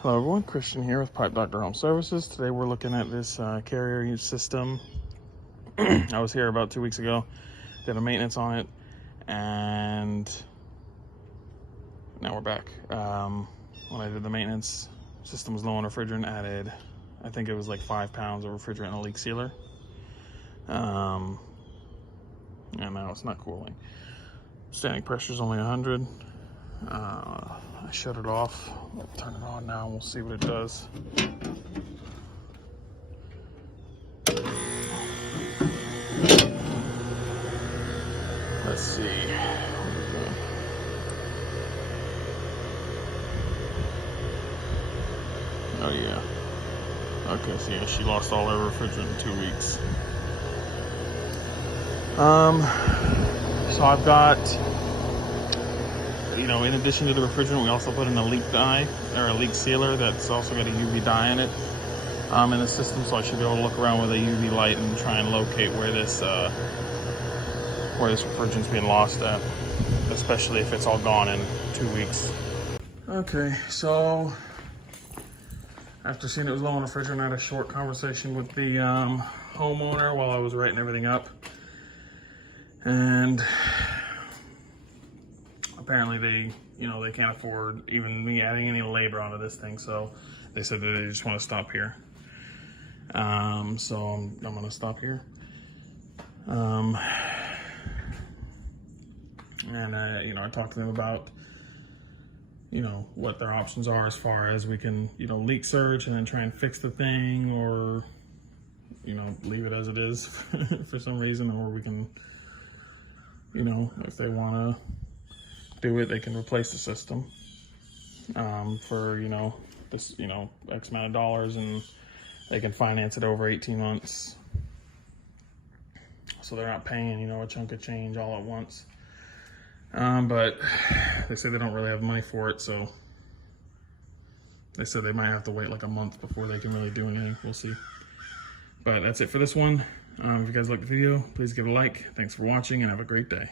Hello everyone, Christian here with Pipe Doctor Home Services. Today we're looking at this carrier use system. I was here about 2 weeks ago, did a maintenance on it, and now we're back. When I did the maintenance, system was low on refrigerant, added, I think it was like 5 pounds of refrigerant and a leak sealer. And now it's not cooling. Standing pressure is only 100. I shut it off. I'll turn it on now and we'll see what it does. Let's see. Oh yeah. Okay, so yeah, she lost all her refrigerant in 2 weeks. So I've got, in addition to the refrigerant, we also put in a leak dye, or a leak sealer that's also got a UV dye in it in the system, so I should be able to look around with a UV light and try and locate where this refrigerant's being lost at, especially if it's all gone in 2 weeks. Okay, so after seeing it was low on refrigerant, I had a short conversation with the homeowner while I was writing everything up, and apparently they can't afford even me adding any labor onto this thing, so they said that they just want to stop here. So I'm gonna stop here. And I talked to them about what their options are as far as we can leak search and then try and fix the thing, or leave it as it is for some reason, or we can if they want to do it, they can replace the system for this X amount of dollars, and they can finance it over 18 months, so they're not paying a chunk of change all at once. But they say they don't really have money for it, so they said they might have to wait like a month before they can really do anything. We'll see. But that's it for this one. If you guys liked the video, please give it a like. Thanks for watching and have a great day.